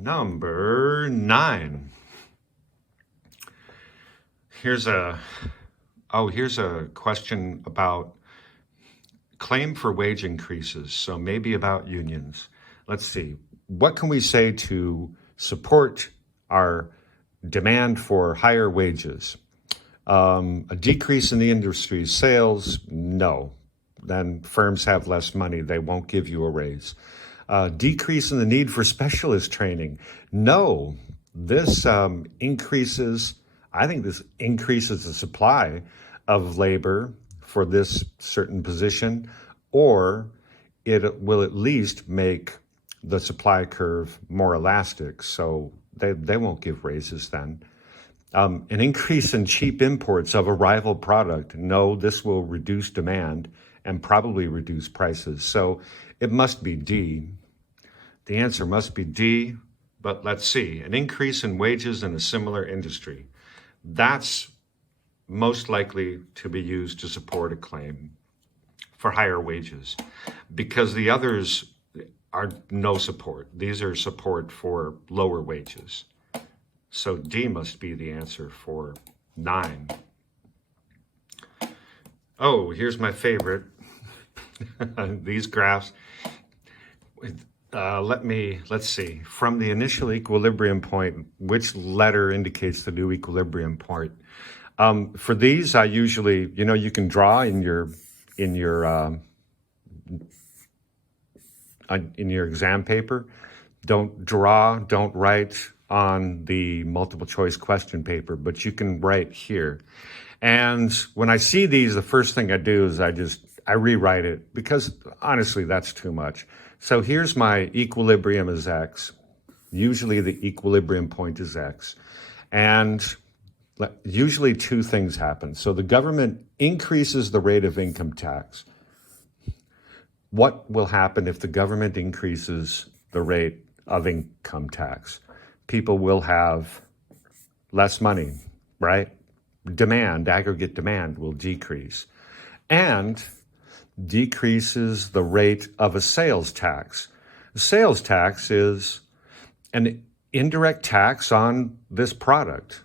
Number 9. Here's a question about claim for wage increases. So maybe about unions. Let's see. What can we say to support our demand for higher wages? A decrease in the industry's sales? No. Then firms have less money. They won't give you a raise. Decrease in the need for specialist training? No. This increases the supply of labor for this certain position, or it will at least make the supply curve more elastic, so they won't give raises then. An increase in cheap imports of a rival product? No, this will reduce demand and probably reduce prices. So it must be D. The answer must be D, but let's see. An increase in wages in a similar industry. That's most likely to be used to support a claim for higher wages, because the others are no support. These are support for lower wages. So D must be the answer for 9. Oh, here's my favorite. These graphs. Let's see. From the initial equilibrium point, which letter indicates the new equilibrium point? For these, I usually, you can draw in your exam paper. Don't write on the multiple choice question paper, but you can write here. And when I see these, the first thing I do is I rewrite it, because honestly, that's too much. So here's my equilibrium is X. Usually the equilibrium point is X. And usually 2 things happen. So the government increases the rate of income tax. What will happen if the government increases the rate of income tax? People will have less money, right? Aggregate demand will decrease. And decreases the rate of a sales tax. The sales tax is an indirect tax on this product.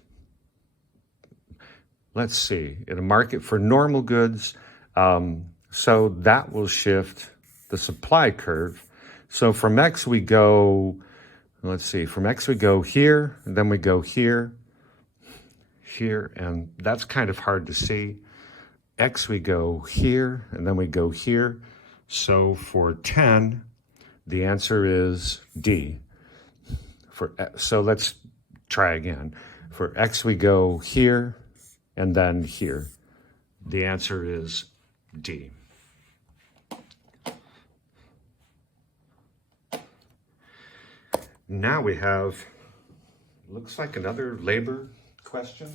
Let's see, in a market for normal goods, so that will shift the supply curve. So from X we go, from X we go here, and then we go here, and that's kind of hard to see. X we go here, and then we go here. So for 10, the answer is D. So let's try again. For X we go here, and then here. The answer is D. Now we have, looks like another labor question.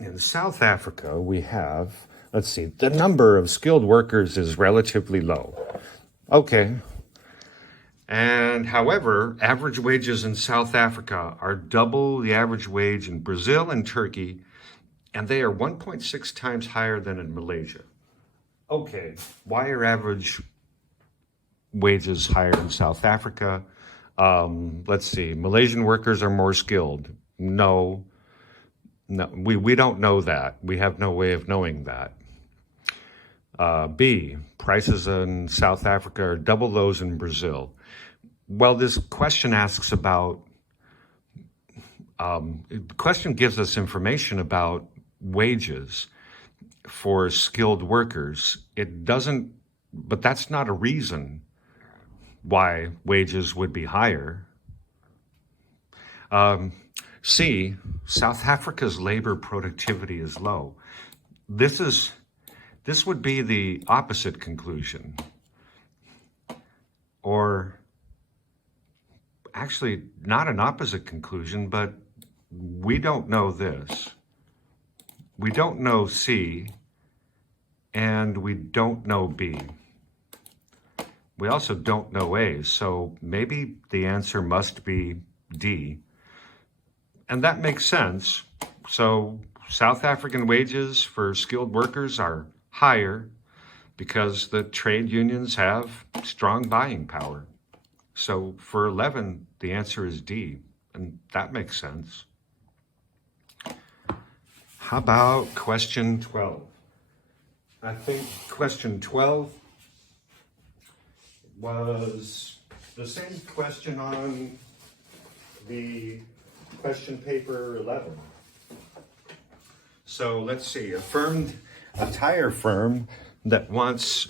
In South Africa, we have, the number of skilled workers is relatively low. Okay. And however, average wages in South Africa are double the average wage in Brazil and Turkey, and they are 1.6 times higher than in Malaysia. Okay, why are average wages higher in South Africa? Malaysian workers are more skilled. No, we don't know that. We have no way of knowing that. B, prices in South Africa are double those in Brazil. Well, this question asks about, the question gives us information about wages for skilled workers. It doesn't, but that's not a reason why wages would be higher. C, South Africa's labor productivity is low. This would be the opposite conclusion. Or actually not an opposite conclusion, but we don't know this. We don't know C, and we don't know B. We also don't know A, so maybe the answer must be D. And that makes sense. So South African wages for skilled workers are higher because the trade unions have strong buying power. So for 11, the answer is D, and that makes sense. How about question 12? I think question 12 was the same question on the question paper 11. So let's see, a tire firm that wants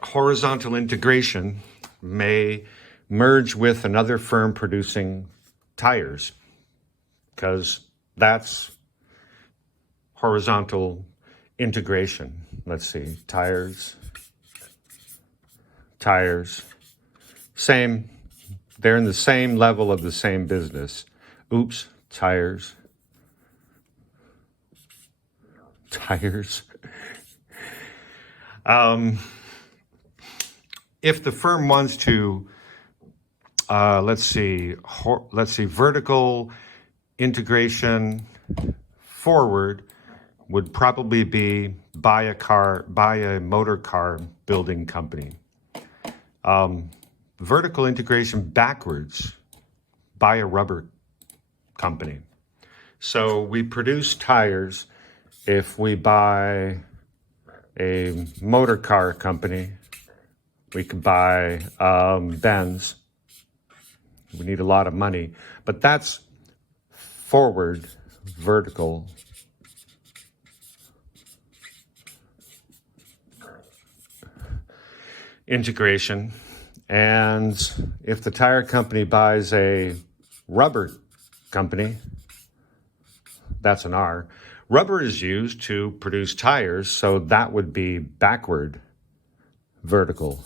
horizontal integration may merge with another firm producing tires, because that's horizontal integration. Let's see, tires, same, they're in the same level of the same business. Oops, tires. If the firm wants to, let's see, vertical integration forward would probably be buy a motor car building company. Vertical integration backwards, buy a rubber company. So we produce tires. If we buy a motor car company, we could buy Benz. We need a lot of money, but that's forward vertical integration. And if the tire company buys a rubber company, that's an R. Rubber is used to produce tires, so that would be backward vertical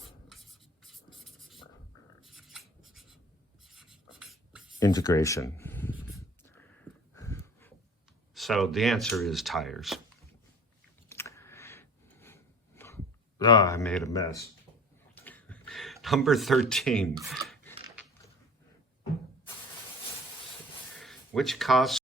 integration. So the answer is tires. Oh, I made a mess. Number 13. Which costs